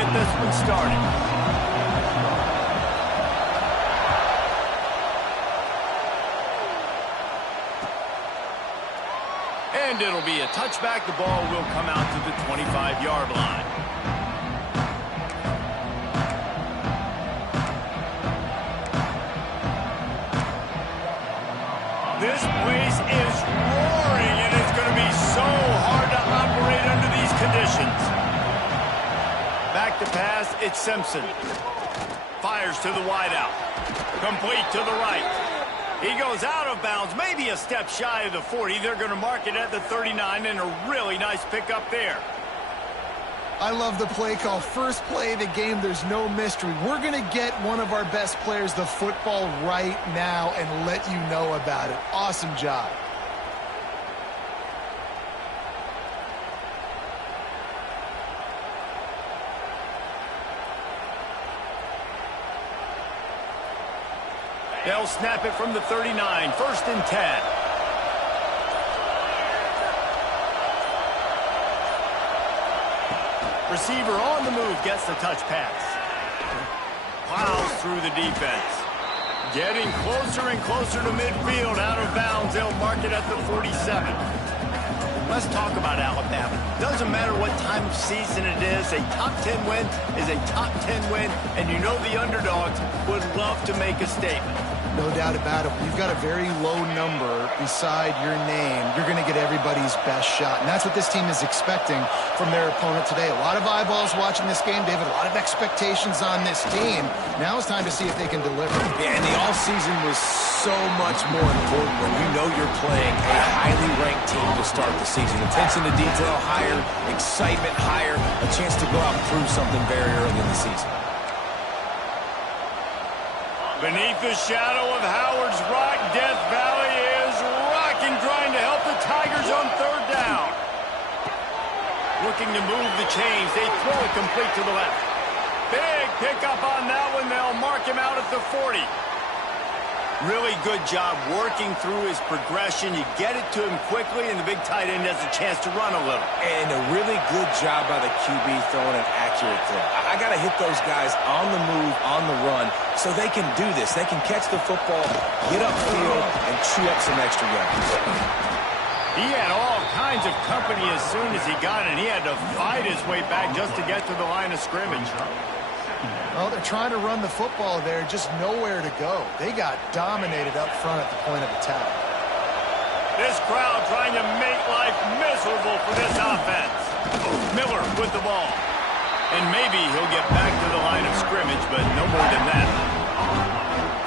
get this one started. And it'll be a touchback. The ball will come out to the 25-yard line. This place is roaring, and it's going to be so hard to operate under these conditions. Back to pass, it's Simpson. Fires to the wideout. Complete to the right. He goes out of bounds, maybe a step shy of the 40. They're going to mark it at the 39, and a really nice pickup there. I love the play call. First play of the game, there's no mystery. We're going to get one of our best players the football right now and let you know about it. Awesome job. They'll snap it from the 39, 1st and 10. Receiver on the move, gets the touch pass. Plows through the defense. Getting closer and closer to midfield, out of bounds. They'll mark it at the 47. Let's talk about Alabama. Doesn't matter what time of season it is, a top 10 win is a top 10 win, and you know the underdogs would love to make a statement. No doubt about it. When you've got a very low number beside your name, you're going to get everybody's best shot. And that's what this team is expecting from their opponent today. A lot of eyeballs watching this game, David. A lot of expectations on this team. Now it's time to see if they can deliver. Yeah, and the offseason was so much more important when you know you're playing a highly ranked team to start the season. Attention to detail higher, excitement higher, a chance to go out and prove something very early in the season. Beneath the shadow of Howard's Rock, Death Valley is rocking, trying to help the Tigers on 3rd down. Looking to move the chains. They throw it complete to the left. Big pickup on that one. They'll mark him out at the 40. Really good job working through his progression. You get it to him quickly, and the big tight end has a chance to run a little. And a really good job by the QB throwing an accurate throw. I got to hit those guys on the move, on the run, so they can do this. They can catch the football, get upfield, and chew up some extra yards. He had all kinds of company as soon as he got it. He had to fight his way back just to get to the line of scrimmage. Well, they're trying to run the football there, just nowhere to go. They got dominated up front at the point of attack. This crowd trying to make life miserable for this offense. Miller with the ball. And maybe he'll get back to the line of scrimmage, but no more than that.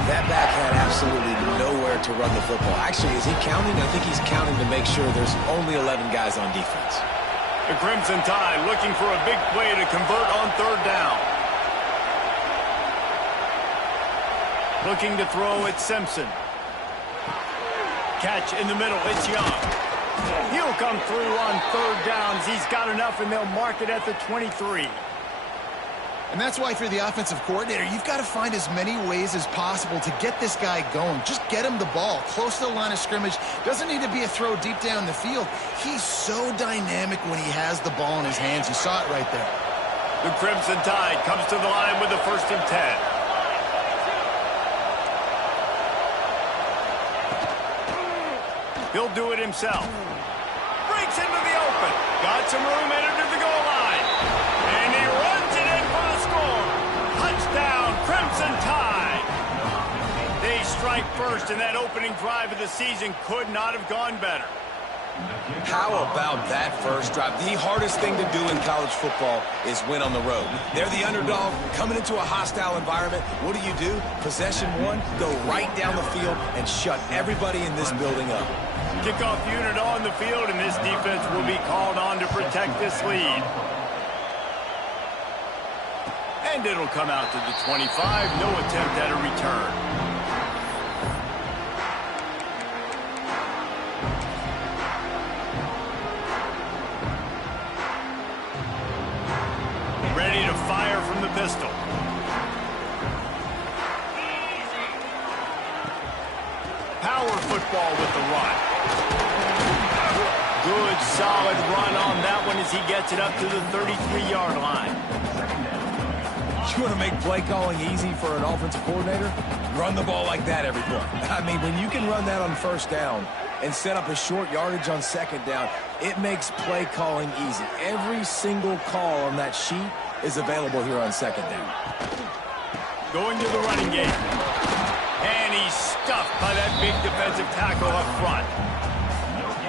That back had absolutely nowhere to run the football. Actually, is he counting? I think he's counting to make sure there's only 11 guys on defense. The Crimson Tide looking for a big play to convert on 3rd down. Looking to throw at Simpson. Catch in the middle, it's Young. He'll come through on 3rd downs. He's got enough, and they'll mark it at the 23. And that's why, if you're the offensive coordinator, you've got to find as many ways as possible to get this guy going. Just get him the ball close to the line of scrimmage. Doesn't need to be a throw deep down the field. He's so dynamic when he has the ball in his hands. You saw it right there. The Crimson Tide comes to the line with the 1st and 10. He'll do it himself. Breaks into the open. Got some room, entered to the goal line. And he runs it in for the score. Touchdown, Crimson Tide. They strike first, and that opening drive of the season could not have gone better. How about that first drive? The hardest thing to do in college football is win on the road. They're the underdog coming into a hostile environment. What do? Possession one, go right down the field and shut everybody in this building up. Kickoff unit on the field, and this defense will be called on to protect this lead. And it'll come out to the 25. No attempt at a return. Ready to fire from the pistol. Power football with the run. Good, solid run on that one as he gets it up to the 33-yard line. You want to make play calling easy for an offensive coordinator? Run the ball like that every play. I mean, when you can run that on first down and set up a short yardage on second down, it makes play calling easy. Every single call on that sheet is available here on second down. Going to the running game. And he's stuffed by that big defensive tackle up front.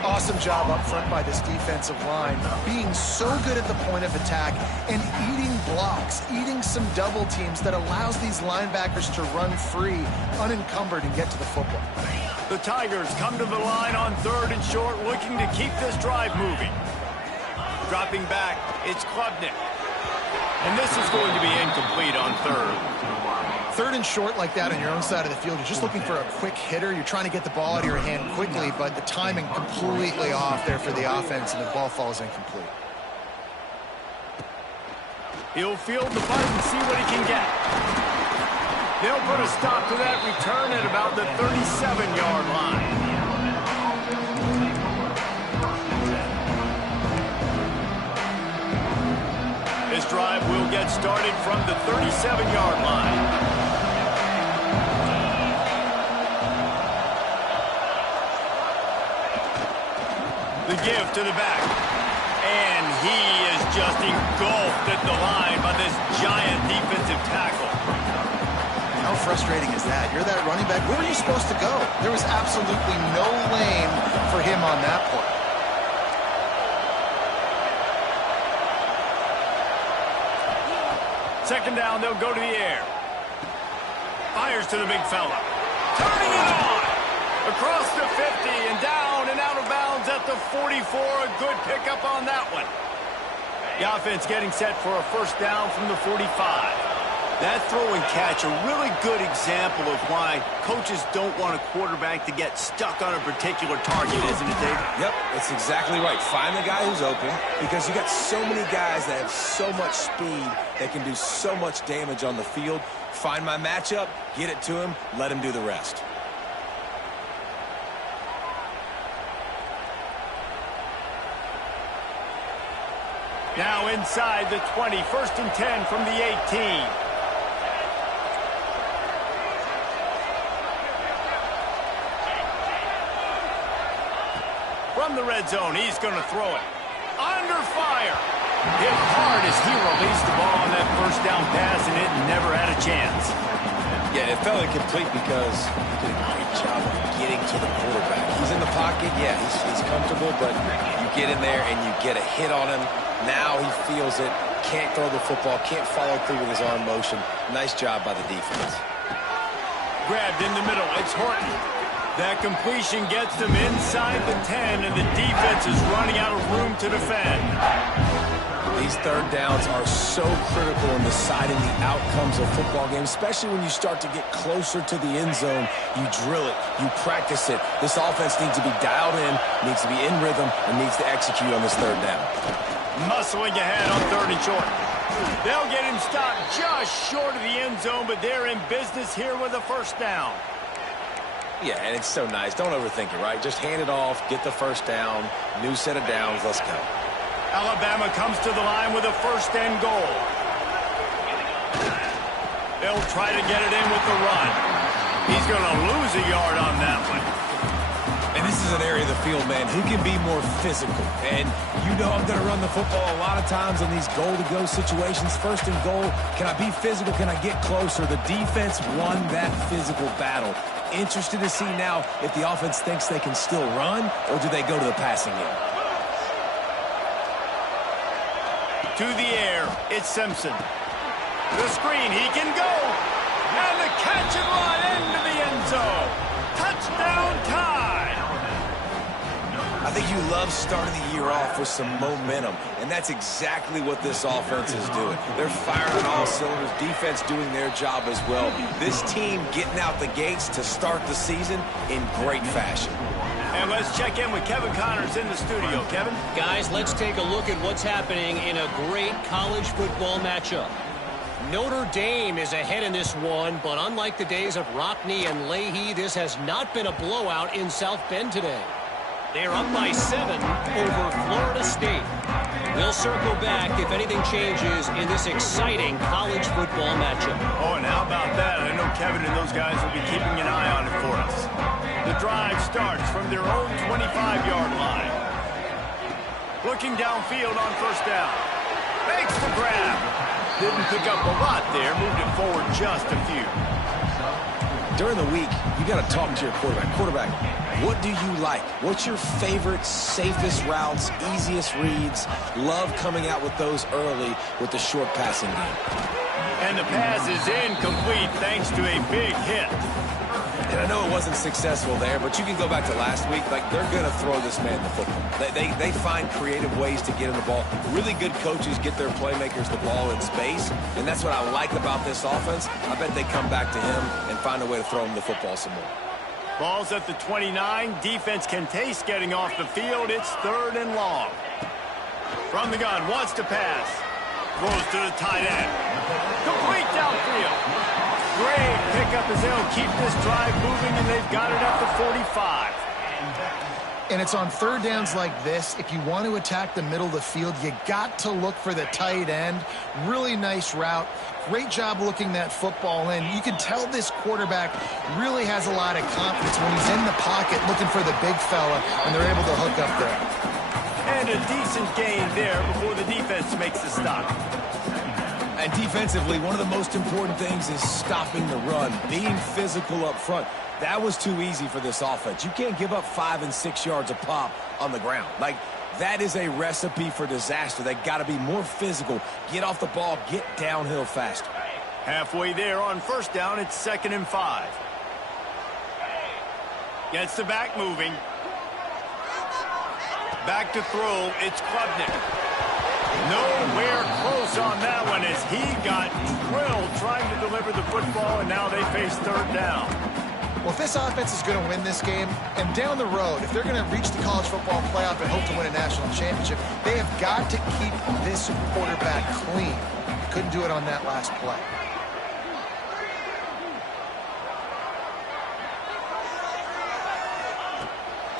Awesome job up front by this defensive line, being so good at the point of attack and eating blocks, eating some double teams that allows these linebackers to run free, unencumbered, and get to the football. The Tigers come to the line on 3rd and short, looking to keep this drive moving. Dropping back, it's Klubnik. And this is going to be incomplete on 3rd. 3rd and short like that on your own side of the field, you're just looking for a quick hitter. You're trying to get the ball out of your hand quickly, but the timing completely off there for the offense, and the ball falls incomplete. He'll field the punt and see what he can get. They'll put a stop to that return at about the 37-yard line. This drive will get started from the 37-yard line. The give to the back. And he is just engulfed at the line by this giant defensive tackle. How frustrating is that? You're that running back. Where were you supposed to go? There was absolutely no lane for him on that play. Second down, they'll go to the air. Fires to the big fella. Turning it on. Across the 50 and down and out of bounds at the 44. A good pickup on that one. The offense getting set for a first down from the 45. That throw and catch, a really good example of why coaches don't want a quarterback to get stuck on a particular target, isn't it, Dave? Yep, that's exactly right. Find the guy who's open, because you got so many guys that have so much speed that can do so much damage on the field. Find my matchup, get it to him, let him do the rest. Now inside the 20, 1st and 10 from the 18. From the red zone, he's going to throw it. Under fire. Hit hard as he released the ball on that first down pass, and it never had a chance. Yeah, it felt incomplete because he did a great job of getting to the quarterback. He's in the pocket, yeah, he's comfortable, but you get in there and you get a hit on him. Now he feels it, can't throw the football, can't follow through with his arm motion. Nice job by the defense. Grabbed in the middle, it's Horton. That completion gets them inside the 10, and the defense is running out of room to defend. These third downs are so critical in deciding the outcomes of football games, especially when you start to get closer to the end zone. You drill it, you practice it. This offense needs to be dialed in, needs to be in rhythm, and needs to execute on this third down. Muscling ahead on 3rd and short. They'll get him stopped just short of the end zone, but they're in business here with a first down. Yeah, and it's so nice. Don't overthink it, right? Just hand it off, get the first down, new set of downs, let's go. Alabama comes to the line with a 1st and goal. They'll try to get it in with the run. He's going to lose a yard on that one. And this is an area of the field, man, who can be more physical. And you know I'm going to run the football a lot of times in these goal-to-go situations. 1st and goal, can I be physical? Can I get closer? The defense won that physical battle. Interested to see now if the offense thinks they can still run, or do they go to the passing game? To the air, it's Simpson. The screen, he can go. And the catch and run into the end zone. Touchdown time. I think you love starting the year off with some momentum, and that's exactly what this offense is doing. They're firing on all cylinders, defense doing their job as well. This team getting out the gates to start the season in great fashion. And let's check in with Kevin Connors in the studio. Kevin? Guys, let's take a look at what's happening in a great college football matchup. Notre Dame is ahead in this one, but unlike the days of Rockne and Leahy, this has not been a blowout in South Bend today. They're up by 7 over Florida State. We'll circle back if anything changes in this exciting college football matchup. Oh, and how about that? I know Kevin and those guys will be keeping an eye on it for us. The drive starts from their own 25-yard line. Looking downfield on first down. Makes the grab. Didn't pick up a lot there. Moved it forward just a few. During the week, you got to talk to your quarterback. Quarterback, what do you like? What's your favorite, safest routes, easiest reads? Love coming out with those early with the short passing game. And the pass is incomplete thanks to a big hit. And I know it wasn't successful there, but you can go back to last week. Like, they're going to throw this man the football. They find creative ways to get him the ball. Really good coaches get their playmakers the ball in space, and that's what I like about this offense. I bet they come back to him and find a way to throw him the football some more. Ball's at the 29. Defense can taste getting off the field. It's 3rd and long. From the gun, wants to pass. Throws to the tight end. Complete downfield. Great pickup as they'll keep this drive moving, and they've got it at the 45. And it's on 3rd downs like this. If you want to attack the middle of the field, you got to look for the tight end. Really nice route. Great job looking that football in. You can tell this quarterback really has a lot of confidence when he's in the pocket looking for the big fella, and they're able to hook up there. And a decent gain there before the defense makes the stop. And defensively, one of the most important things is stopping the run, being physical up front. That was too easy for this offense. You can't give up 5 and 6 yards a pop on the ground. Like, that is a recipe for disaster. They got to be more physical, get off the ball, get downhill faster. Halfway there on first down, it's 2nd and 5. Gets the back moving. Back to throw, it's Klubnik. Nowhere close on that one as he got drilled trying to deliver the football, and now they face 3rd down. Well, if this offense is going to win this game, and down the road, if they're going to reach the college football playoff and hope to win a national championship, they have got to keep this quarterback clean. Couldn't do it on that last play.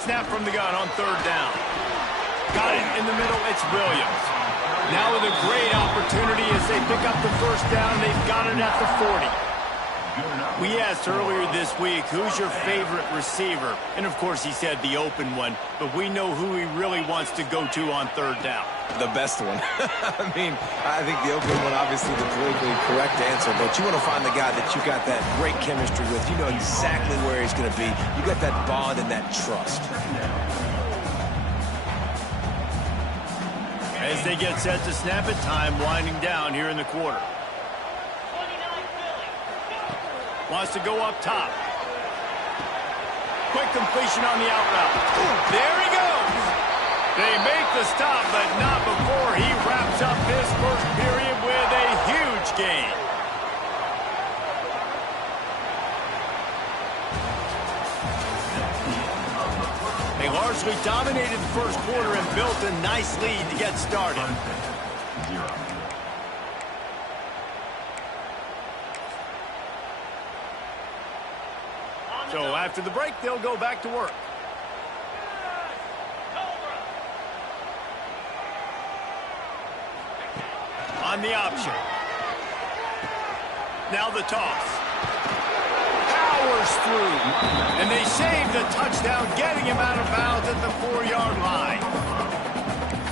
Snap from the gun on 3rd down. Got it in the middle, it's Williams. Now with a great opportunity as they pick up the first down, they've got it at the 40. We asked earlier this week, who's your favorite receiver? And of course he said the open one, but we know who he really wants to go to on 3rd down. The best one. I mean, I think the open one, obviously the politically correct answer, but you want to find the guy that you got that great chemistry with. You know exactly where he's going to be. You got that bond and that trust. As they get set to snap it, time winding down here in the quarter. Wants to go up top. Quick completion on the out route. There he goes. They make the stop, but not before he wraps up this first period with a huge gain. They largely dominated the first quarter and built a nice lead to get started. So after the break, they'll go back to work. On the option. Now the toss. Powers through. And they save the touchdown, getting him out of bounds at the 4-yard line.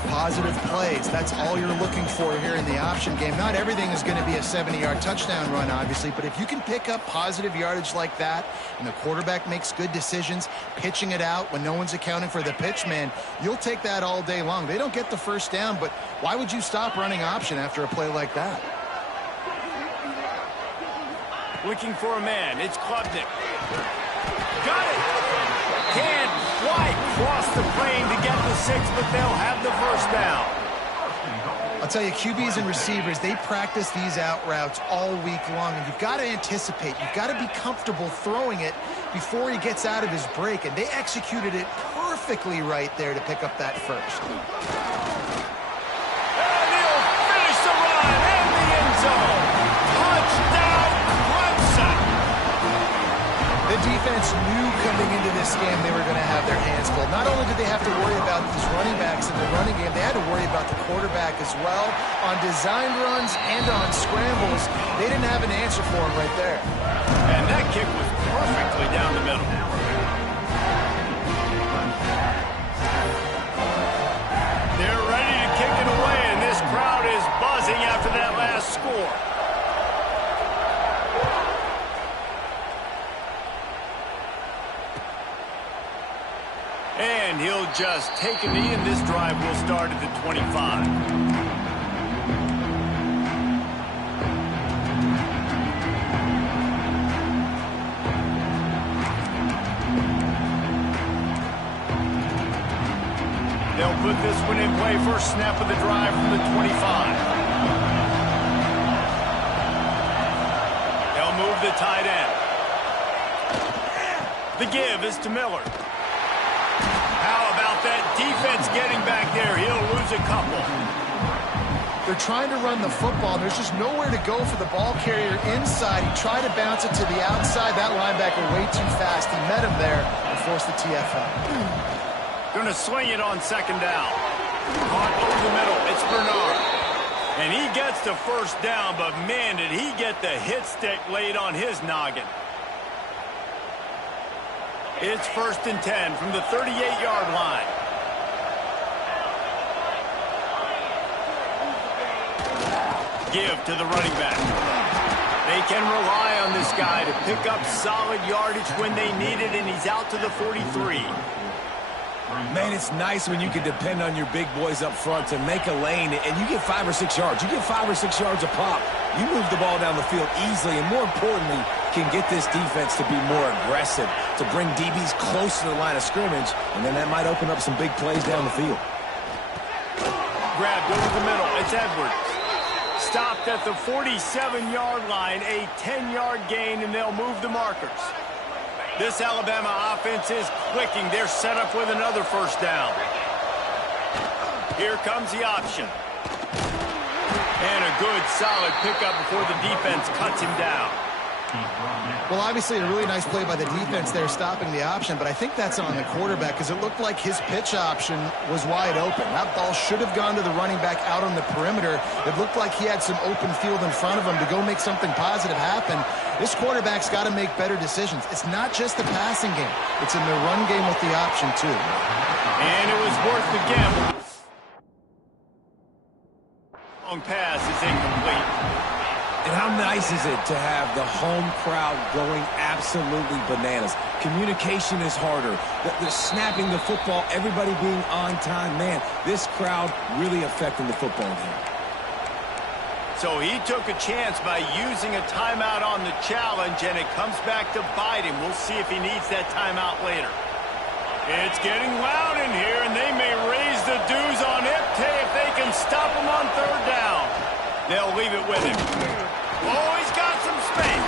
Positive plays. That's all you're looking for here in the option game. Not everything is going to be a 70-yard touchdown run, obviously, but if you can pick up positive yardage like that and the quarterback makes good decisions, pitching it out when no one's accounting for the pitch, man, you'll take that all day long. They don't get the first down, but why would you stop running option after a play like that? Looking for a man. It's Klubnik. Got it. Can't quite cross the plane to get the 6, but they'll have the first down. I'll tell you, QBs and receivers, they practice these out routes all week long, and you've got to anticipate. You've got to be comfortable throwing it before he gets out of his break, and they executed it perfectly right there to pick up that first. And he'll finish the run in the end zone. Touchdown, Clemson. The defense knew coming into this game they were going to have their hands full. Not only did they have to worry about these running backs in the running game, they had to worry about the quarterback as well. On designed runs and on scrambles, they didn't have an answer for him right there. And that kick was perfectly down the middle. They're ready to kick it away, and this crowd is buzzing after that last score. And he'll just take a knee, and this drive will start at the 25. They'll put this one in play. First snap of the drive from the 25. They'll move the tight end. The give is to Miller. How about that defense getting back there? He'll lose a couple. They're trying to run the football. There's just nowhere to go for the ball carrier inside. He tried to bounce it to the outside. That linebacker way too fast. He met him there and forced the TFL. Going to swing it on second down. Caught over the middle. It's Bernard. And he gets the first down, but man, did he get the hit stick laid on his noggin. It's 1st and 10 from the 38-yard line. Give to the running back. They can rely on this guy to pick up solid yardage when they need it, and he's out to the 43. Man, it's nice when you can depend on your big boys up front to make a lane, and you get 5 or 6 yards. You get 5 or 6 yards a pop. You move the ball down the field easily, and more importantly, can get this defense to be more aggressive, to bring DBs close to the line of scrimmage, and then that might open up some big plays down the field. Grabbed over the middle. It's Edwards. Stopped at the 47-yard line, a 10-yard gain, and they'll move the markers. This Alabama offense is clicking. They're set up with another first down. Here comes the option. And a good, solid pickup before the defense cuts him down. Well, obviously a really nice play by the defense there stopping the option, but I think that's on the quarterback because it looked like his pitch option was wide open. That ball should have gone to the running back out on the perimeter. It looked like he had some open field in front of him to go make something positive happen. This quarterback's got to make better decisions. It's not just the passing game. It's in the run game with the option, too. And it was worth the gamble. Long pass is incomplete. And how nice is it to have the home crowd going absolutely bananas? Communication is harder. The snapping the football, everybody being on time. Man, this crowd really affecting the football game. So he took a chance by using a timeout on the challenge, and it comes back to bite him. We'll see if he needs that timeout later. It's getting loud in here, and they may raise the dues on Ipte if they can stop him on third down. They'll leave it with him. Oh, he's got some space.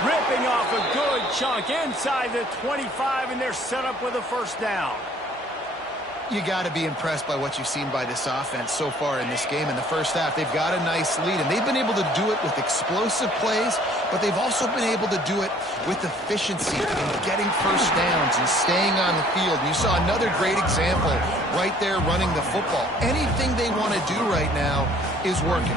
Ripping off a good chunk inside the 25, and they're set up with a first down. You got to be impressed by what you've seen by this offense so far in this game. In the first half, they've got a nice lead, and they've been able to do it with explosive plays, but they've also been able to do it with efficiency and getting first downs and staying on the field. You saw another great example right there running the football. Anything they want to do right now is working.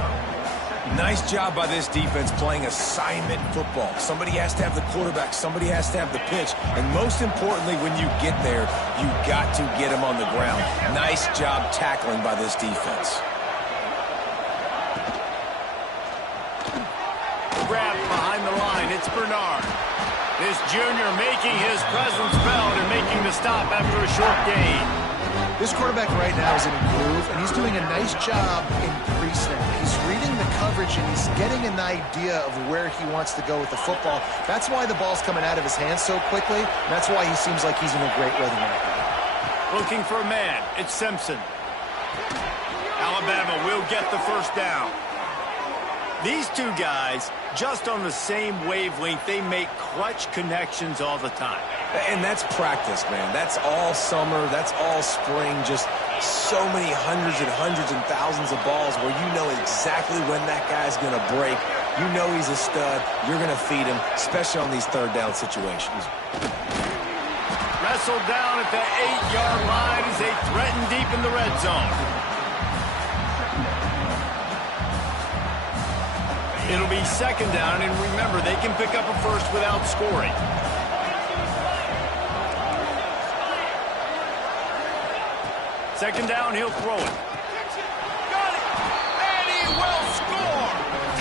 Nice job by this defense playing assignment football. Somebody has to have the quarterback. Somebody has to have the pitch. And most importantly, when you get there, you got to get him on the ground. Nice job tackling by this defense. Grabbed behind the line. It's Bernard. This junior making his presence felt and making the stop after a short gain. This quarterback right now is in a groove, and he's doing a nice job in pre-snap. He's reading the coverage, and he's getting an idea of where he wants to go with the football. That's why the ball's coming out of his hands so quickly. That's why he seems like he's in a great rhythm right now. Looking for a man. It's Simpson. Alabama will get the first down. These two guys, just on the same wavelength, they make clutch connections all the time. And that's practice, man. That's all summer. That's all spring. Just so many hundreds and thousands of balls where you know exactly when that guy's going to break You know he's a stud. You're going to feed him, especially on these third down situations. Wrestled down at the 8-yard line as they threaten deep in the red zone. It'll be second down, and remember, they can pick up a first without scoring. Second down, he'll throw it. Got it! And he will score!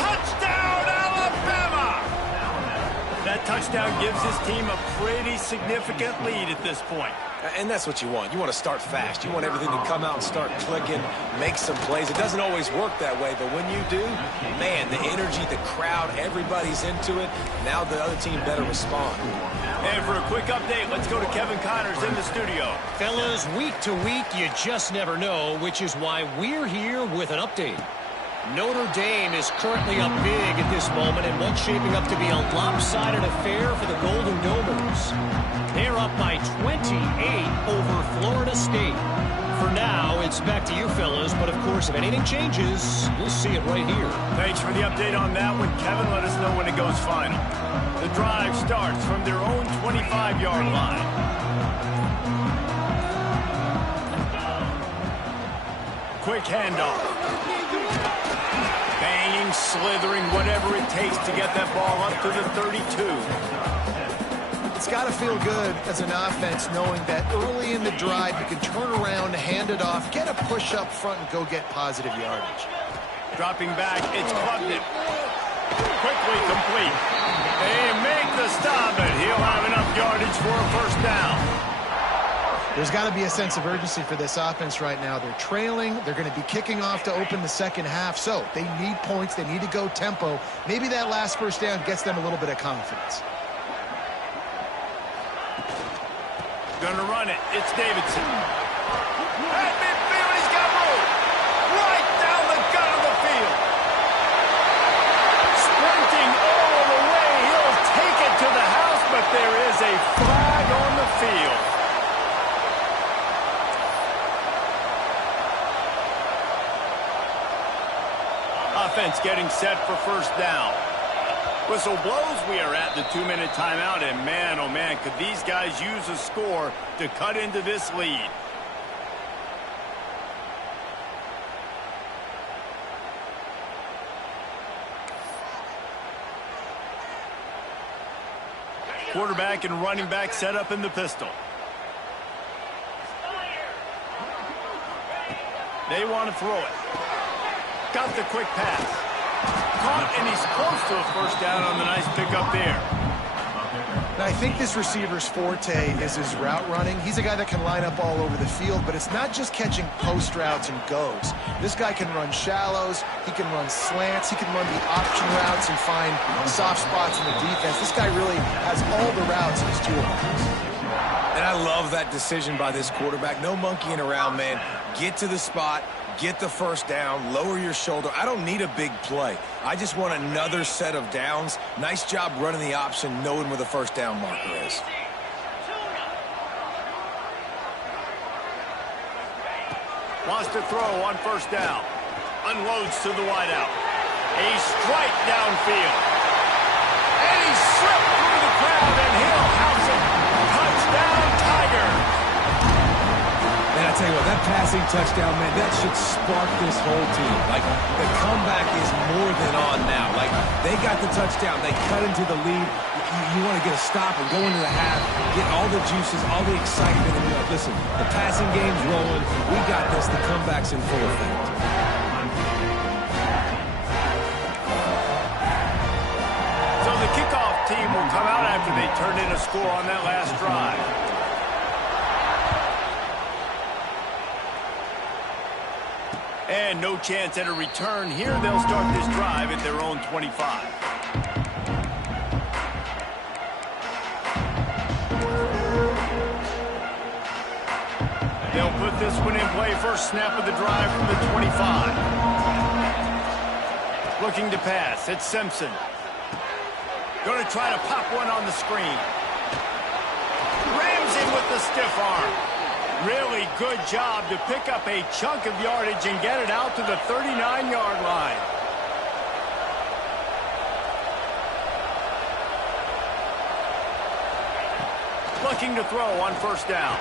Touchdown, Alabama! That touchdown gives his team a pretty significant lead at this point. And that's what you want. You want to start fast. You want everything to come out and start clicking, make some plays. It doesn't always work that way, but when you do, man, the energy, the crowd, everybody's into it. Now the other team better respond. And for a quick update, let's go to Kevin Connors in the studio. Fellas, week to week, you just never know, which is why we're here with an update. Notre Dame is currently up big at this moment in what's shaping up to be a lopsided affair for the Golden Domers. They're up by 28 over Florida State. For now, it's back to you fellas, but of course, if anything changes, you'll see it right here. Thanks for the update on that one, Kevin. Let us know when it goes final. The drive starts from their own 25-yard line. Quick handoff. Banging, slithering, whatever it takes to get that ball up to the 32. It's got to feel good as an offense knowing that early in the drive you can turn around, hand it off, get a push up front, and go get positive yardage. Dropping back, it's Clubden. Quickly complete. They make the stop, but he'll have enough yardage for a first down. There's got to be a sense of urgency for this offense right now. They're trailing. They're going to be kicking off to open the second half. So they need points. They need to go tempo. Maybe that last first down gets them a little bit of confidence. Gonna run it. It's Davidson. At midfield, he's got room. Right down the gut of the field. Sprinting all the way. He'll take it to the house, but there is a flag on the field. Offense getting set for first down. Whistle blows, we are at the 2-minute timeout, and man, oh man, could these guys use a score to cut into this lead. Quarterback and running back set up in the pistol. They want to throw it. Got the quick pass. Caught, and he's close to a first down on the nice pickup there. Now, I think this receiver's forte is his route running. He's a guy that can line up all over the field, but it's not just catching post routes and goes. This guy can run shallows, he can run slants, he can run the option routes and find soft spots in the defense. This guy really has all the routes in his toolbox. And I love that decision by this quarterback. No monkeying around, man. Get to the spot. Get the first down, lower your shoulder. I don't need a big play. I just want another set of downs. Nice job running the option, knowing where the first down marker is. Wants to throw on first down. Unloads to the wideout. A strike downfield. And he slipped through the crowd, and he'll house it. Touchdown, Tigers. And I tell you what, that passing touchdown, man, that should spark this whole team. Like, the comeback is more than on now. Like, they got the touchdown. They cut into the lead. You want to get a stop and go into the half, get all the juices, all the excitement. And listen, the passing game's rolling. We got this. The comeback's in full effect. So the kickoff team will come out after they turn in a score on that last drive. And no chance at a return here. They'll start this drive at their own 25. They'll put this one in play. First snap of the drive from the 25. Looking to pass. It's Simpson. Going to try to pop one on the screen. Ramsey with the stiff arm. Really good job to pick up a chunk of yardage and get it out to the 39-yard line. looking to throw on first down.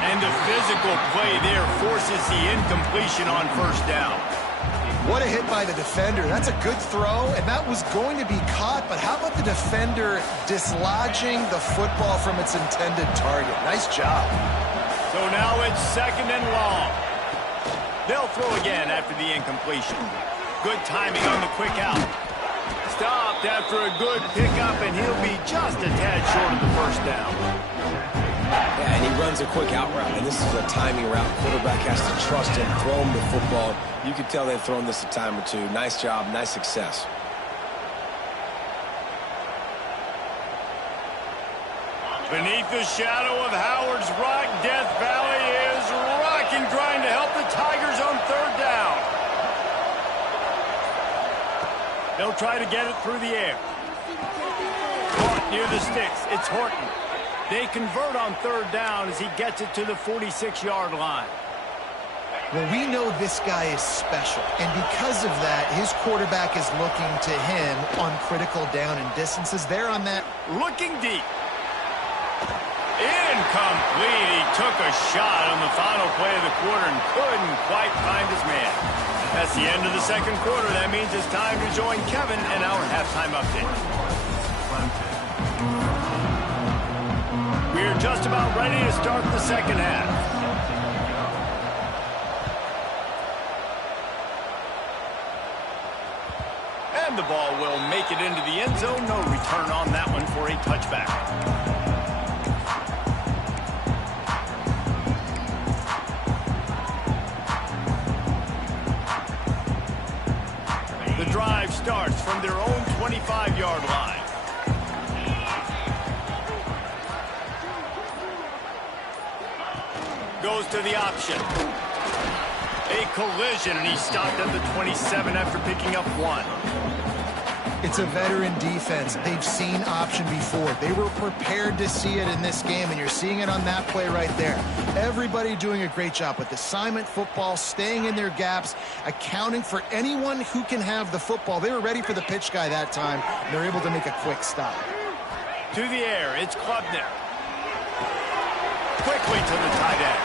And the physical play there forces the incompletion on first down. What a hit by the defender. That's a good throw, and that was going to be caught, but how about the defender dislodging the football from its intended target? Nice job. So now it's 2nd and long. They'll throw again after the incompletion. Good timing on the quick out. Stopped after a good pickup, and he'll be just a tad short of the first down. Yeah, and he runs a quick out route, and this is a timing route. Quarterback has to trust him, throw him the football. You can tell they've thrown this a time or two. Nice job, nice success. Beneath the shadow of Howard's rock, Death Valley is rocking, trying to help the Tigers on 3rd down. They'll try to get it through the air. Caught near the sticks. It's Horton. They convert on 3rd down as he gets it to the 46-yard line. Well, we know this guy is special, and because of that, his quarterback is looking to him on critical down and distances. They're on that. Looking deep. Incomplete. He took a shot on the final play of the quarter and couldn't quite find his man. That's the end of the 2nd quarter. That means it's time to join Kevin in our halftime update. We're just about ready to start the 2nd half. And the ball will make it into the end zone. No return on that one for a touchback. The drive starts from their own 25-yard line. Goes to the option. A collision, and he stopped at the 27 after picking up 1. It's a veteran defense. They've seen option before. They were prepared to see it in this game, and you're seeing it on that play right there. Everybody doing a great job with assignment football, staying in their gaps, accounting for anyone who can have the football. They were ready for the pitch guy that time. They're able to make a quick stop. To the air, it's Klubnik. Quickly to the tight end.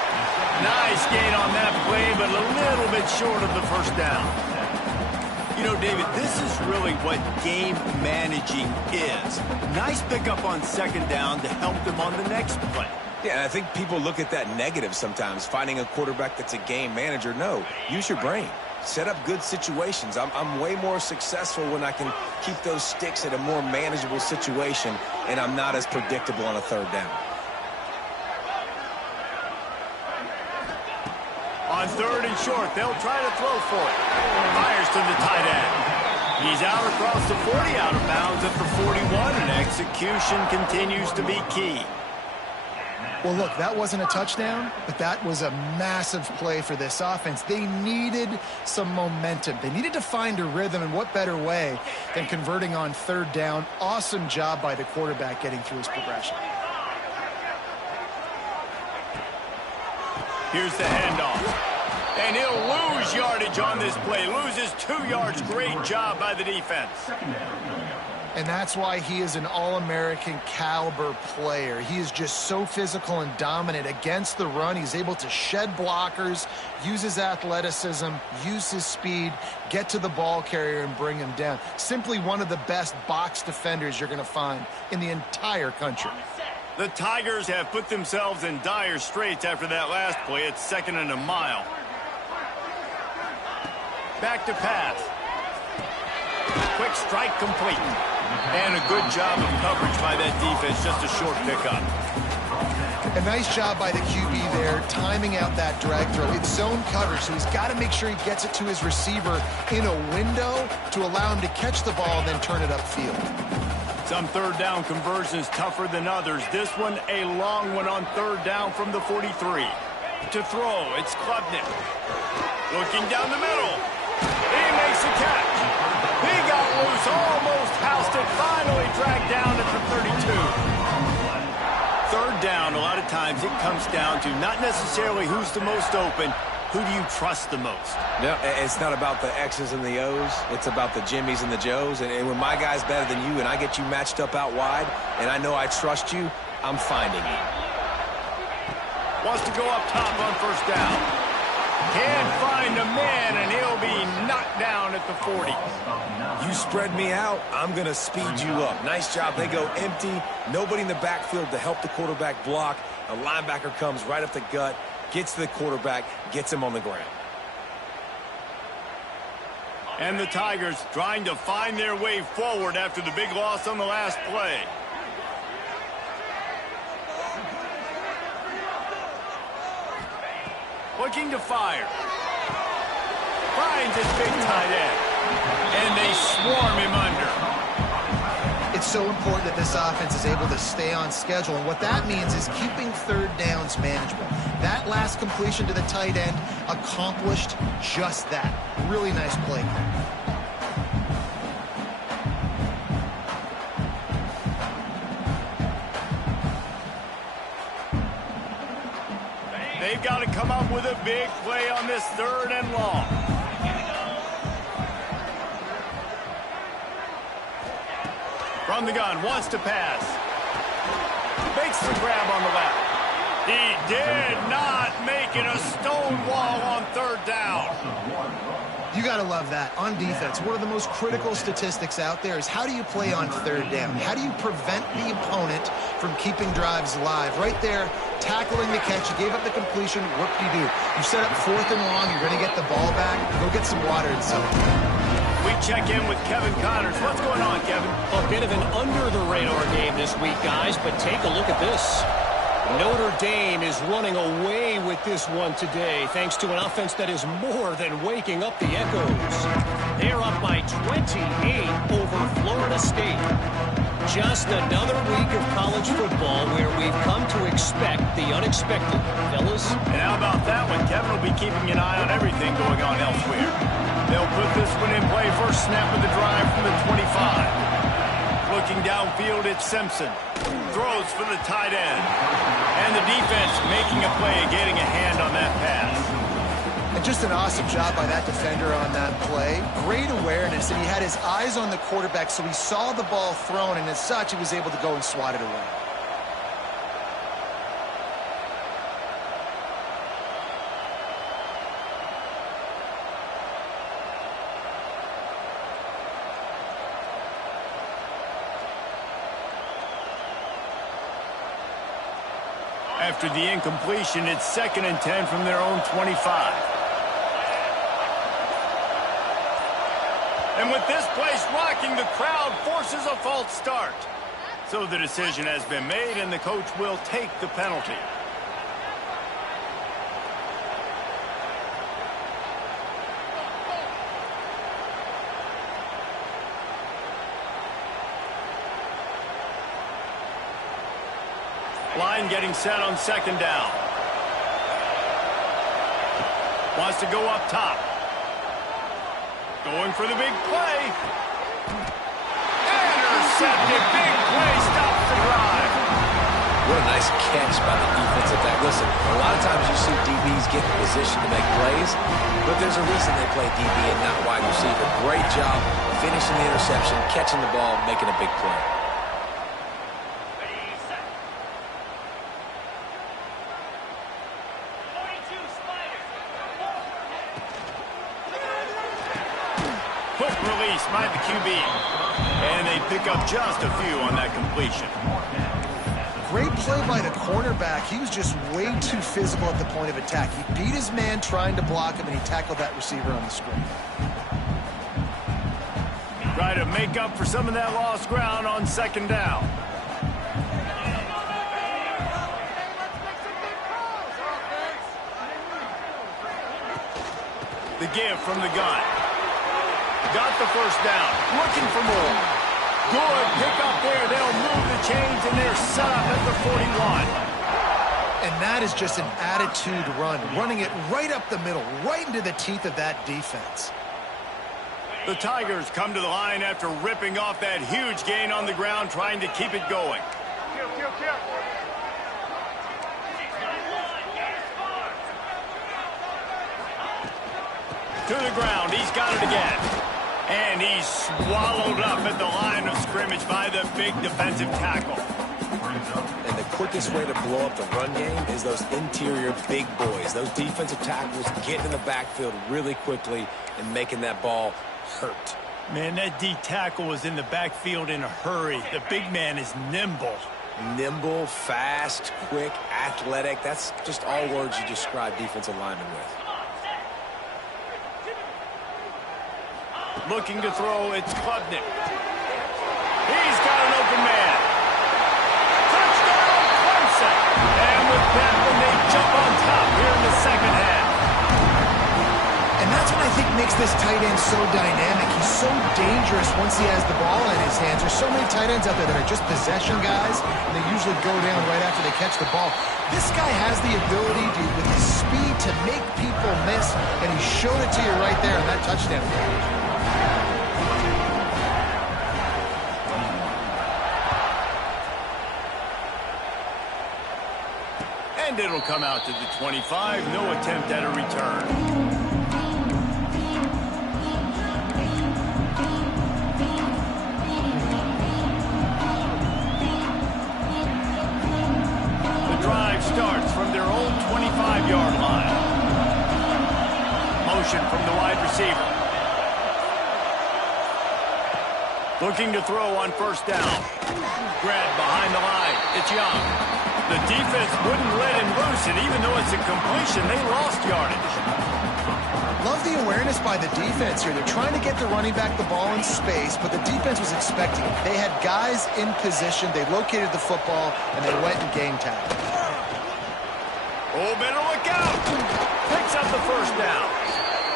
Nice gain on that play, but a little bit short of the first down. You know, David, this is really what game managing is. Nice pickup on 2nd down to help them on the next play. Yeah, and I think people look at that negative sometimes, finding a quarterback that's a game manager. No, use your brain. Set up good situations. I'm way more successful when I can keep those sticks at a more manageable situation, and I'm not as predictable on a 3rd down. On 3rd and short, they'll try to throw for it. Fires to the tight end. He's out across the 40, out of bounds at the 41, and execution continues to be key. Well, look, that wasn't a touchdown, but that was a massive play for this offense. They needed some momentum. They needed to find a rhythm, and what better way than converting on 3rd down. Awesome job by the quarterback getting through his progression. Here's the handoff. And he'll lose yardage on this play. Loses 2 yards. Great job by the defense. And that's why he is an All-American caliber player. He is just so physical and dominant against the run. He's able to shed blockers, use his athleticism, use his speed, get to the ball carrier and bring him down. Simply one of the best box defenders you're going to find in the entire country. The Tigers have put themselves in dire straits after that last play. It's 2nd and a mile. Back to pass. Quick strike complete. And a good job of coverage by that defense. Just a short pickup. A nice job by the QB there, timing out that drag throw. It's zone coverage, so he's got to make sure he gets it to his receiver in a window to allow him to catch the ball and then turn it upfield. Some 3rd down conversions tougher than others. This one, a long one on 3rd down from the 43. To throw, it's Klubnik. Looking down the middle. He makes a catch. He got loose, almost housed it, finally dragged down at the 32. 3rd down, a lot of times it comes down to not necessarily who's the most open, who do you trust the most? No, it's not about the X's and the O's. It's about the Jimmys and the Joes. And when my guy's better than you and I get you matched up out wide and I know I trust you, I'm finding him. Wants to go up top on first down. Can't find a man, and he'll be knocked down at the 40. You spread me out, I'm going to speed you up. Nice job. They go empty. Nobody in the backfield to help the quarterback block. A linebacker comes right up the gut, gets to the quarterback, gets him on the ground. And the Tigers trying to find their way forward after the big loss on the last play. Looking to fire. Finds his big tight end. And they swarm him under. It's so important that this offense is able to stay on schedule, and what that means is keeping third downs manageable. That last completion to the tight end accomplished just that. Really nice play. They've got to come up with a big play on this 3rd and long. From the gun, wants to pass. Makes the grab on the left. He did not make it a stone wall on 3rd down. You got to love that. On defense, one of the most critical statistics out there is how do you play on 3rd down? How do you prevent the opponent from keeping drives alive? Right there, tackling the catch. You gave up the completion. Whoop-de-doo. You set up 4th and long. You're going to get the ball back. Go get some water and celebrate. We check in with Kevin Connors. What's going on, Kevin? A bit of an under-the-radar game this week, guys, but take a look at this. Notre Dame is running away with this one today, thanks to an offense that is more than waking up the echoes. They're up by 28 over Florida State. Just another week of college football where we've come to expect the unexpected, fellas. And how about that one? Kevin will be keeping an eye on everything going on elsewhere. They'll put this one in play. First snap of the drive from the 25. Looking downfield, it's Simpson. Throws for the tight end. And the defense making a play, getting a hand on that pass. And just an awesome job by that defender on that play. Great awareness, and he had his eyes on the quarterback, so he saw the ball thrown, and as such, he was able to go and swat it away. After the incompletion, it's 2nd and 10 from their own 25. And with this place rocking, the crowd forces a false start. So the decision has been made, and the coach will take the penalty. Line getting set on 2nd down. Wants to go up top. Going for the big play. Intercepted. Big play. Stops the drive. What a nice catch by the defensive back. Listen, a lot of times you see DBs get in position to make plays, but there's a reason they play DB and not wide receiver. Great job finishing the interception, catching the ball, making a big play. Quick release by the QB. And they pick up just a few on that completion. Great play by the cornerback. He was just way too physical at the point of attack. He beat his man trying to block him, and he tackled that receiver on the screen. Try to make up for some of that lost ground on 2nd down. The give from the gun. Got the first down. Looking for more. Good pick up there. They'll move the chains, and they're set up at the 41. And that is just an attitude run. Running it right up the middle, right into the teeth of that defense. The Tigers come to the line after ripping off that huge gain on the ground, trying to keep it going. To the ground. He's got it again. And he's swallowed up at the line of scrimmage by the big defensive tackle. And the quickest way to blow up the run game is those interior big boys. Those defensive tackles getting in the backfield really quickly and making that ball hurt. Man, that D tackle was in the backfield in a hurry. The big man is nimble. Nimble, fast, quick, athletic. That's just all words you describe defensive linemen with. Looking to throw, it's Klubnik. He's got an open man. Touchdown, Clemson! And with that one, they jump on top here in the second half. And that's what I think makes this tight end so dynamic. He's so dangerous once he has the ball in his hands. There's so many tight ends out there that are just possession guys, and they usually go down right after they catch the ball. This guy has the ability to, with his speed, to make people miss, and he showed it to you right there in that touchdown catch. And it'll come out to the 25. No attempt at a return. The drive starts from their own 25-yard line. Motion from the wide receiver. Looking to throw on first down. Grab behind the line. It's Young. The defense wouldn't let him loose, and even though it's a completion, they lost yardage. Love the awareness by the defense here. They're trying to get the running back the ball in space, but the defense was expecting it. They had guys in position. They located the football, and they went and game tagged. Oh, better look out. Picks up the first down.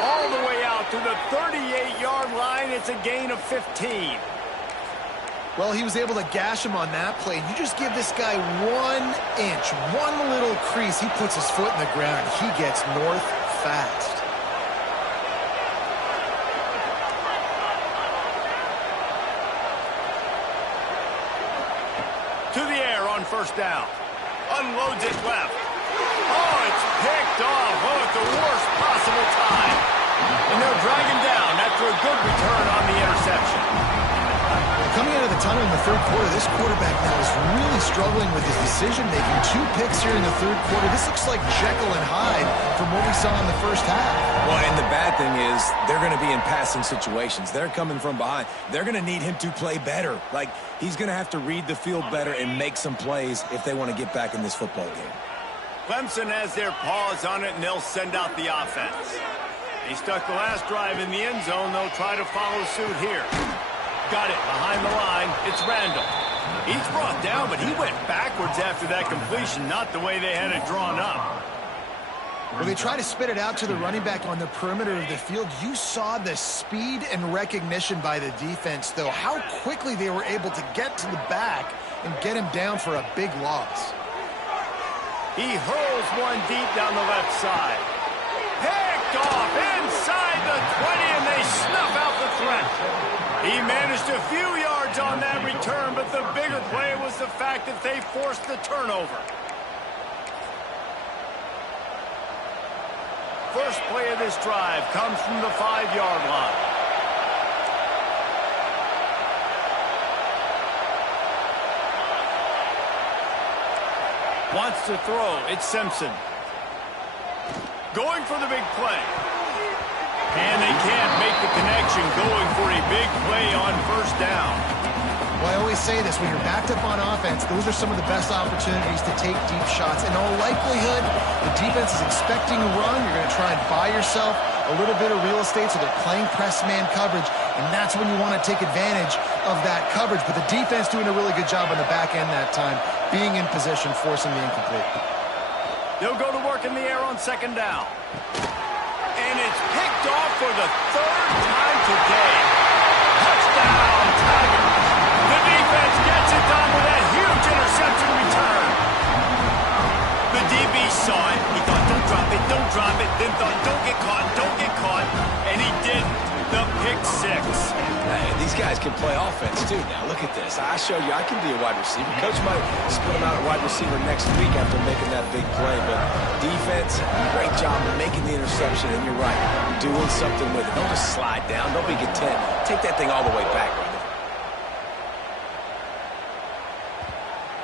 All the way out to the 38-yard line. It's a gain of 15. Well, he was able to gash him on that play. You just give this guy 1 inch, one little crease. He puts his foot in the ground, and he gets north fast. To the air on first down. Unloads it left. Oh, it's picked off. Oh, at the worst possible time. And they'll drag him down after a good return on the interception. Coming out of the tunnel in the third quarter, this quarterback now is really struggling with his decision-making. 2 picks here in the third quarter. This looks like Jekyll and Hyde from what we saw in the first half. Well, and the bad thing is they're going to be in passing situations. They're coming from behind. They're going to need him to play better. Like, he's going to have to read the field better and make some plays if they want to get back in this football game. Clemson has their paws on it, and they'll send out the offense. They stuck the last drive in the end zone. They'll try to follow suit here. Got it behind the line. It's Randall. He's brought down, but he went backwards after that completion, not the way they had it drawn up. When they try to spit it out to the running back on the perimeter of the field, you saw the speed and recognition by the defense, though, how quickly they were able to get to the back and get him down for a big loss. He hurls one deep down the left side. Picked off inside the 20, and they snuff out the threat. He managed a few yards on that return, but the bigger play was the fact that they forced the turnover. First play of this drive comes from the 5-yard line. Wants to throw. It's Simpson. Going for the big play. And they can't make the connection, going for a big play on first down. Well, I always say this, when you're backed up on offense, those are some of the best opportunities to take deep shots. In all likelihood, the defense is expecting a run. You're going to try and buy yourself a little bit of real estate, so they're playing press man coverage, and that's when you want to take advantage of that coverage. But the defense doing a really good job on the back end that time, being in position, forcing the incomplete. They'll go to work in the air on second down. And it's picked off for the third time today. Touchdown, Tigers. The defense gets it done with that huge interception return. The DB saw it. He thought, don't drop it. Then thought, don't get caught. And he didn't. The pick six. Hey, these guys can play offense, too. Now, look at this. I showed you I can be a wide receiver. Coach might split him out at wide receiver next week after making that big play. But defense, great job of making the interception. And you're right, doing something with it. Don't just slide down. Don't be content. Take that thing all the way back, brother.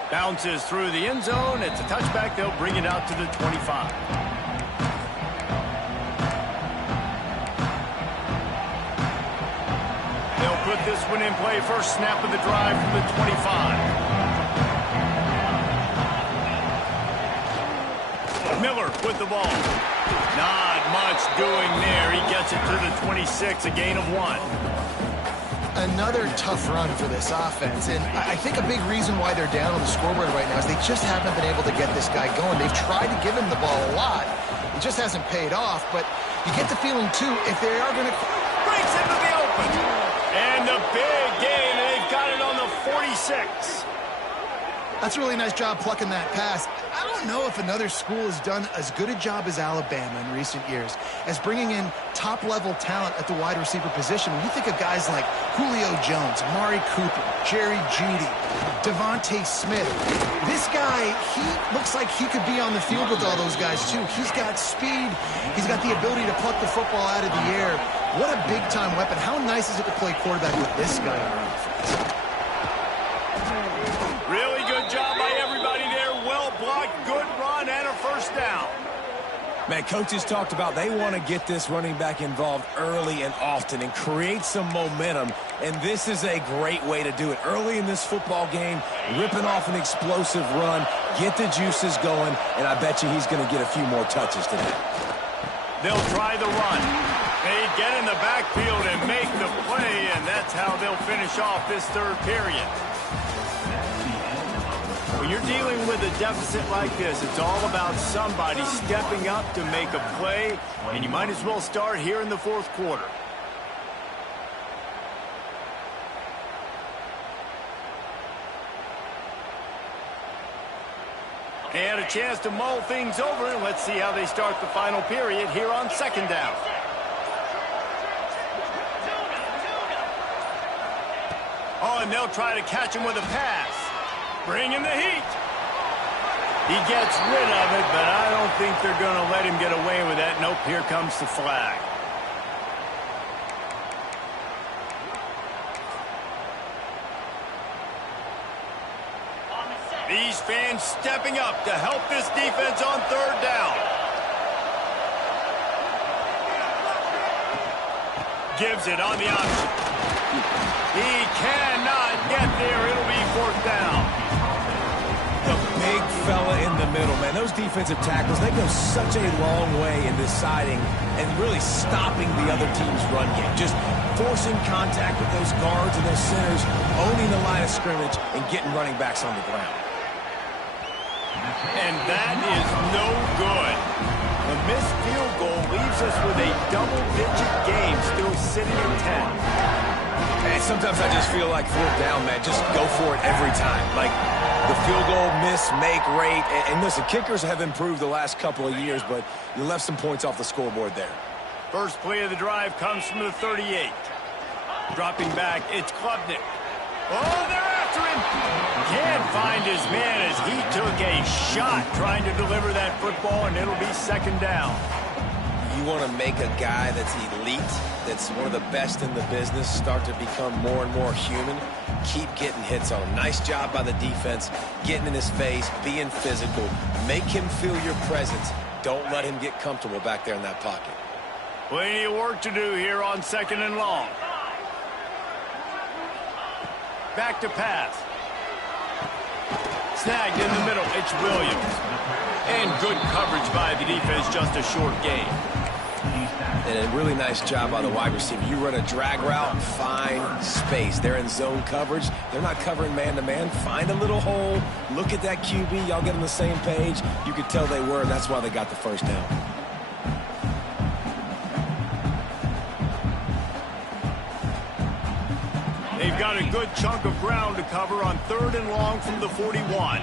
Bounces through the end zone. It's a touchback. They'll bring it out to the 25. They'll put this one in play. First snap of the drive from the 25. Miller with the ball. Not much doing there. He gets it to the 26, a gain of 1. Another tough run for this offense, and I think a big reason why they're down on the scoreboard right now is they just haven't been able to get this guy going. They've tried to give him the ball a lot. It just hasn't paid off, but you get the feeling, too, if they are going to... Breaks into the open. And the big gain, and they've got it on the 46. That's a really nice job plucking that pass. I don't know if another school has done as good a job as Alabama in recent years as bringing in top-level talent at the wide receiver position. When you think of guys like Julio Jones, Amari Cooper, Jerry Jeudy, Devontae Smith, this guy, he looks like he could be on the field with all those guys, too. He's got speed. He's got the ability to pluck the football out of the air. What a big-time weapon. How nice is it to play quarterback with this guy on offense? Really good job by everybody there. Well blocked, good run, and a first down. Man, coaches talked about they want to get this running back involved early and often and create some momentum, and this is a great way to do it. Early in this football game, ripping off an explosive run, get the juices going, and I bet you he's going to get a few more touches today. They'll try the run. They get in the backfield and make the play, and that's how they'll finish off this third period. When you're dealing with a deficit like this, it's all about somebody stepping up to make a play, and you might as well start here in the fourth quarter. And a chance to mull things over, and let's see how they start the final period here on second down. Oh, and they'll try to catch him with a pass. Bring in the heat. He gets rid of it, but I don't think they're going to let him get away with that. Nope, here comes the flag. These fans stepping up to help this defense on third down. Gives it on the option. He cannot get there. It'll be fourth down. The big fella in the middle, man. Those defensive tackles, they go such a long way in deciding and really stopping the other team's run game. Just forcing contact with those guards and those centers, owning the line of scrimmage, and getting running backs on the ground. And that is no good. The missed field goal leaves us with a double-digit game still sitting at 10. And sometimes I just feel like fourth down, man, just go for it every time. Like the field goal miss-make rate. And listen, kickers have improved the last couple of years, but you left some points off the scoreboard there. First play of the drive comes from the 38. Dropping back, it's Klubnik. Oh, they're after him. Can't find his man as he took a shot trying to deliver that football, and it'll be second down. You want to make a guy that's elite, that's one of the best in the business, start to become more and more human. Keep getting hits on him. Nice job by the defense, getting in his face, being physical. Make him feel your presence. Don't let him get comfortable back there in that pocket. Plenty of work to do here on second and long. Back to pass. Snagged in the middle. It's Williams. And good coverage by the defense, just a short gain. And a really nice job by the wide receiver. You run a drag route, find space. They're in zone coverage. They're not covering man-to-man. Find a little hole. Look at that QB. Y'all get on the same page. You could tell they were, and that's why they got the first down. They've got a good chunk of ground to cover on third and long from the 41.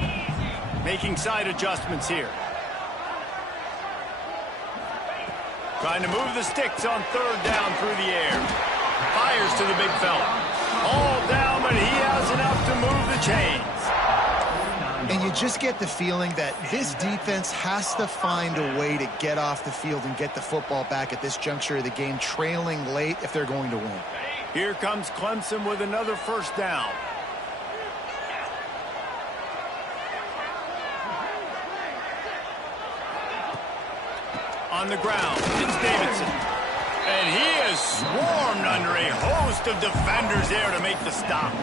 Making side adjustments here. Trying to move the sticks on third down through the air. Fires to the big fella. All down, but he has enough to move the chains. And you just get the feeling that this defense has to find a way to get off the field and get the football back at this juncture of the game, trailing late if they're going to win. Here comes Clemson with another first down. on the ground. It's Davidson. And he is swarmed under a host of defenders there to make the stop.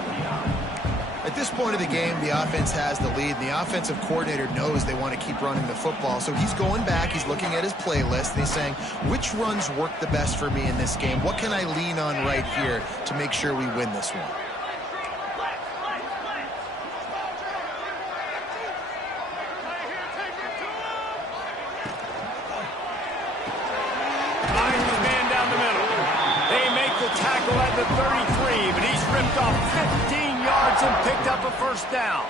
At this point of the game, the offense has the lead. The offensive coordinator knows they want to keep running the football. So he's going back, he's looking at his playlist, and he's saying, which runs work the best for me in this game? What can I lean on right here to make sure we win this one? Finds his man down the middle. They make the tackle at the 33, but he's ripped off 15 yards and picked up a first down.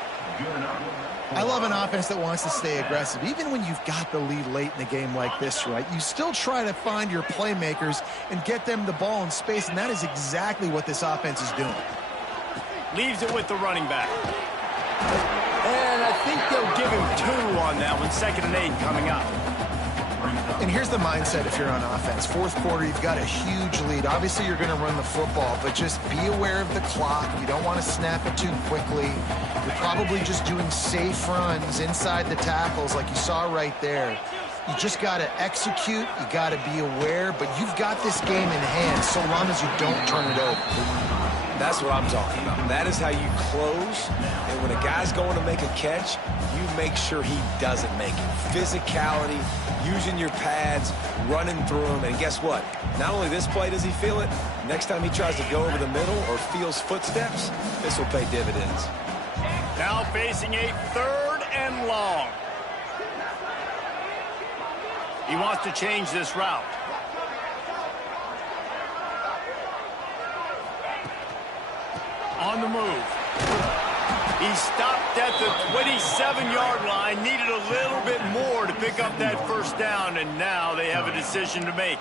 I love an offense that wants to stay aggressive. Even when you've got the lead late in a game like this, right, you still try to find your playmakers and get them the ball in space, and that is exactly what this offense is doing. Leaves it with the running back. And I think they'll give him 2 on that one. 2nd and 8 coming up. And here's the mindset if you're on offense. Fourth quarter, you've got a huge lead. Obviously, you're going to run the football, but just be aware of the clock. You don't want to snap it too quickly. You're probably just doing safe runs inside the tackles like you saw right there. You just got to execute. You got to be aware, but you've got this game in hand so long as you don't turn it over. That's what I'm talking about. That is how you close. And when a guy's going to make a catch, you make sure he doesn't make it. Physicality, using your pads, running through them. And guess what? Not only this play does he feel it, next time he tries to go over the middle or feels footsteps, this will pay dividends. Now facing a 3rd and long. He wants to change this route. On the move. He stopped at the 27-yard line, needed a little bit more to pick up that first down, and now they have a decision to make.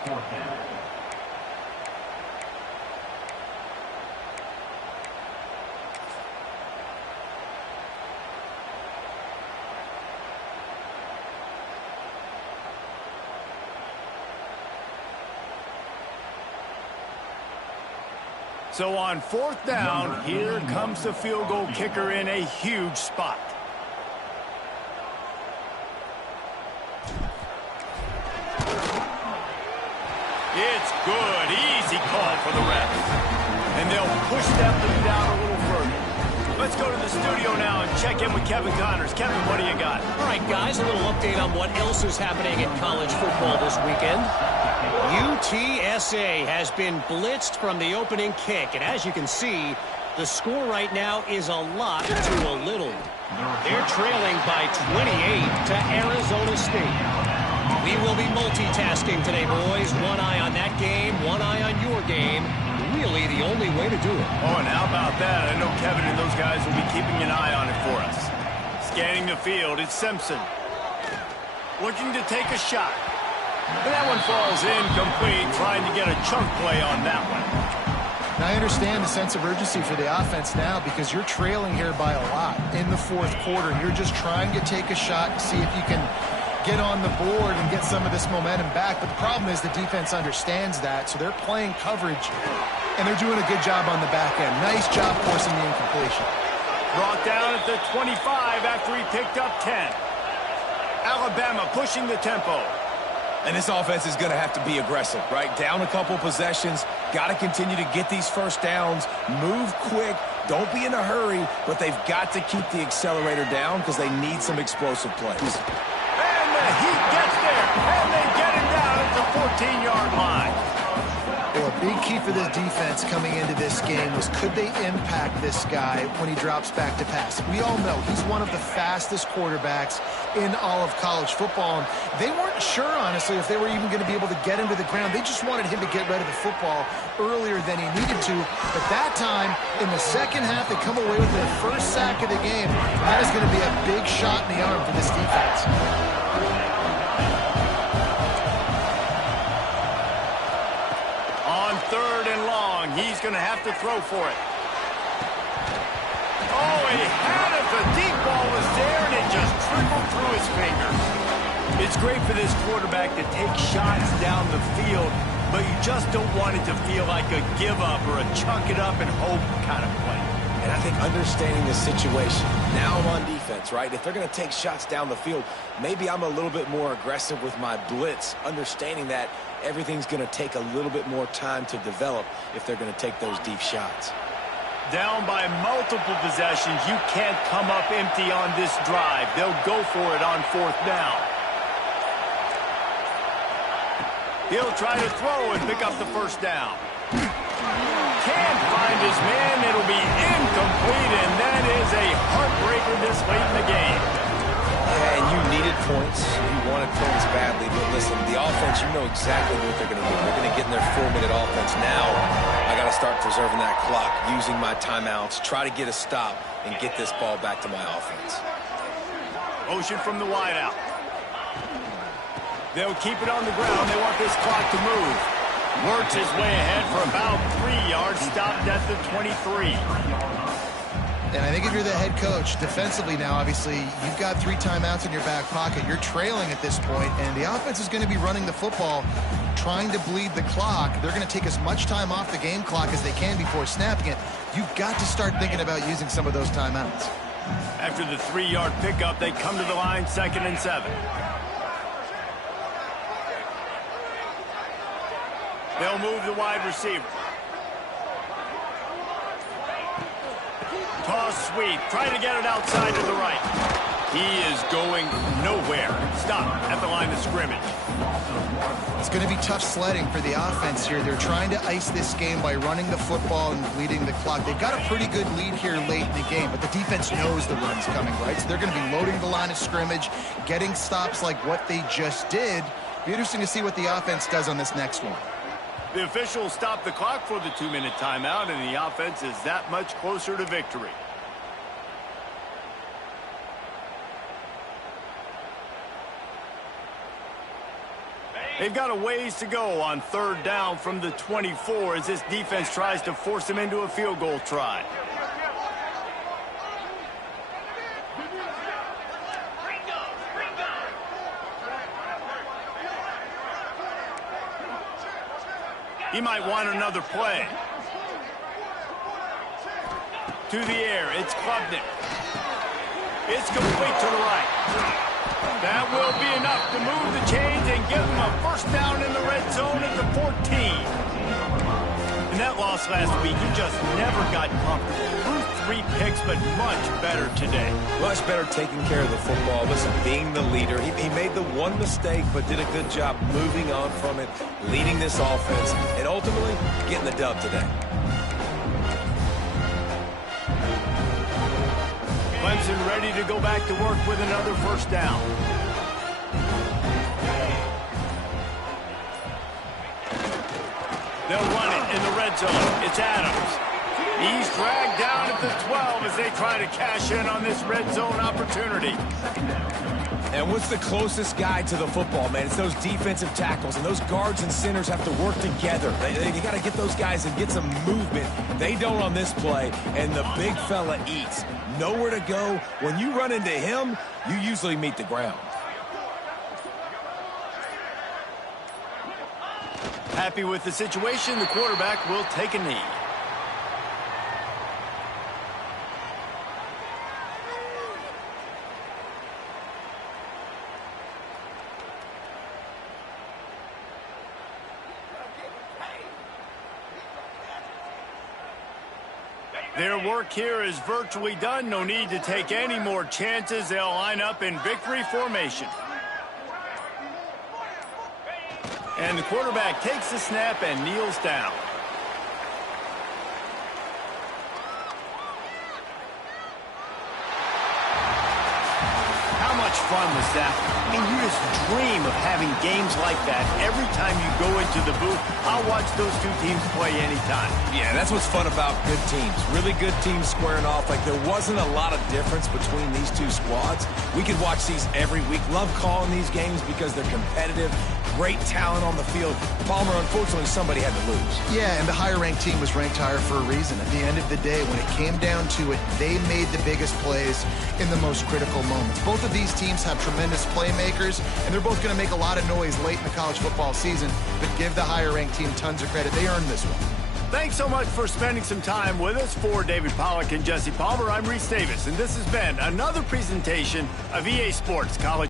So on 4th down, here comes the field goal kicker in a huge spot. It's good. Easy call for the refs. And they'll push that lead out a little further. Let's go to the studio now and check in with Kevin Connors. Kevin, what do you got? All right, guys, a little update on what else is happening in college football this weekend. UTSA has been blitzed from the opening kick, and as you can see, the score right now is a lot to a little. They're trailing by 28 to Arizona State. We will be multitasking today, boys. One eye on that game, one eye on your game. Really the only way to do it. Oh, and how about that? I know Kevin and those guys will be keeping an eye on it for us. Scanning the field, it's Simpson. Looking to take a shot. And that one falls incomplete, trying to get a chunk play on that one. Now, I understand the sense of urgency for the offense now because you're trailing here by a lot in the 4th quarter. You're just trying to take a shot to see if you can get on the board and get some of this momentum back. But the problem is the defense understands that, so they're playing coverage, and they're doing a good job on the back end. Nice job forcing the incompletion. Brought down at the 25 after he picked up 10. Alabama pushing the tempo. And this offense is going to have to be aggressive, right? Down a couple possessions, got to continue to get these first downs, move quick, don't be in a hurry, but they've got to keep the accelerator down because they need some explosive plays. And the heat gets there, and they get him down at the 14-yard line. Well, a big key for this defense coming into this game was could they impact this guy when he drops back to pass? We all know he's one of the fastest quarterbacks in all of college football. And they weren't sure, honestly, if they were even going to be able to get him to the ground. They just wanted him to get rid of the football earlier than he needed to. But that time, in the second half, they come away with their first sack of the game. And that is going to be a big shot in the arm for this defense. On 3rd and long, he's going to have to throw for it. Oh, he had it. The deep ball was there, and it just trickled through his fingers. It's great for this quarterback to take shots down the field, but you just don't want it to feel like a give-up or a chuck-it-up-and-hope kind of play. And I think understanding the situation, now I'm on defense, right? If they're going to take shots down the field, maybe I'm a little bit more aggressive with my blitz, understanding that everything's going to take a little bit more time to develop if they're going to take those deep shots. Down by multiple possessions, you can't come up empty on this drive. They'll go for it on 4th down. He'll try to throw and pick up the 1st down. Can't find his man. It'll be incomplete, and that is a heartbreaker this late in the game. Yeah, and you needed points. You wanted points badly, but listen, the offense, you know exactly what they're going to do. They're going to get in their 4-minute offense now. I got to start preserving that clock, using my timeouts, try to get a stop, and get this ball back to my offense. Motion from the wideout. They'll keep it on the ground. They want this clock to move. Works his way ahead for about 3 yards, stopped at the 23. And I think if you're the head coach, defensively now, obviously, you've got 3 timeouts in your back pocket. You're trailing at this point, and the offense is going to be running the football, trying to bleed the clock. They're going to take as much time off the game clock as they can before snapping it. You've got to start thinking about using some of those timeouts. After the 3-yard pickup, they come to the line, 2nd and 7. They'll move the wide receiver. Toss sweep. Try to get it outside to the right. He is going nowhere. Stop at the line of scrimmage. It's going to be tough sledding for the offense here. They're trying to ice this game by running the football and bleeding the clock. They've got a pretty good lead here late in the game, but the defense knows the run's coming, right? So they're going to be loading the line of scrimmage, getting stops like what they just did. Be interesting to see what the offense does on this next one. The officials stop the clock for the 2-minute timeout, and the offense is that much closer to victory. They've got a ways to go on 3rd down from the 24 as this defense tries to force them into a field goal try. He might want another play. To the air, it's Klubnik. It's complete to the right. That will be enough to move the chains and give them a 1st down in the red zone at the 14. In that loss last week, he just never got comfortable. Threw 3 picks, but much better today. Much better taking care of the football. Listen, being the leader, he made the one mistake, but did a good job moving on from it, leading this offense, and ultimately getting the dub today. Clemson ready to go back to work with another 1st down. They'll run it in the red zone. It's Adams. He's dragged down at the 12 as they try to cash in on this red zone opportunity. And what's the closest guy to the football, man? It's those defensive tackles, and those guards and centers have to work together. They got to get those guys and get some movement. They don't on this play, and the big fella eats. Nowhere to go. When you run into him, you usually meet the ground. Happy with the situation, the quarterback will take a knee. Their work here is virtually done. No need to take any more chances. They'll line up in victory formation. And the quarterback takes the snap and kneels down. How much fun was that? I mean, you just dream of having games like that every time you go into the booth. I'll watch those 2 teams play anytime. Yeah, that's what's fun about good teams. Really good teams squaring off. Like, there wasn't a lot of difference between these 2 squads. We could watch these every week. Love calling these games because they're competitive. Great talent on the field. Palmer, unfortunately, somebody had to lose. Yeah, and the higher-ranked team was ranked higher for a reason. At the end of the day, when it came down to it, they made the biggest plays in the most critical moments. Both of these teams have tremendous playmakers, and they're both going to make a lot of noise late in the college football season, but give the higher-ranked team tons of credit. They earned this one. Thanks so much for spending some time with us. For David Pollack and Jesse Palmer, I'm Reese Davis, and this has been another presentation of EA Sports College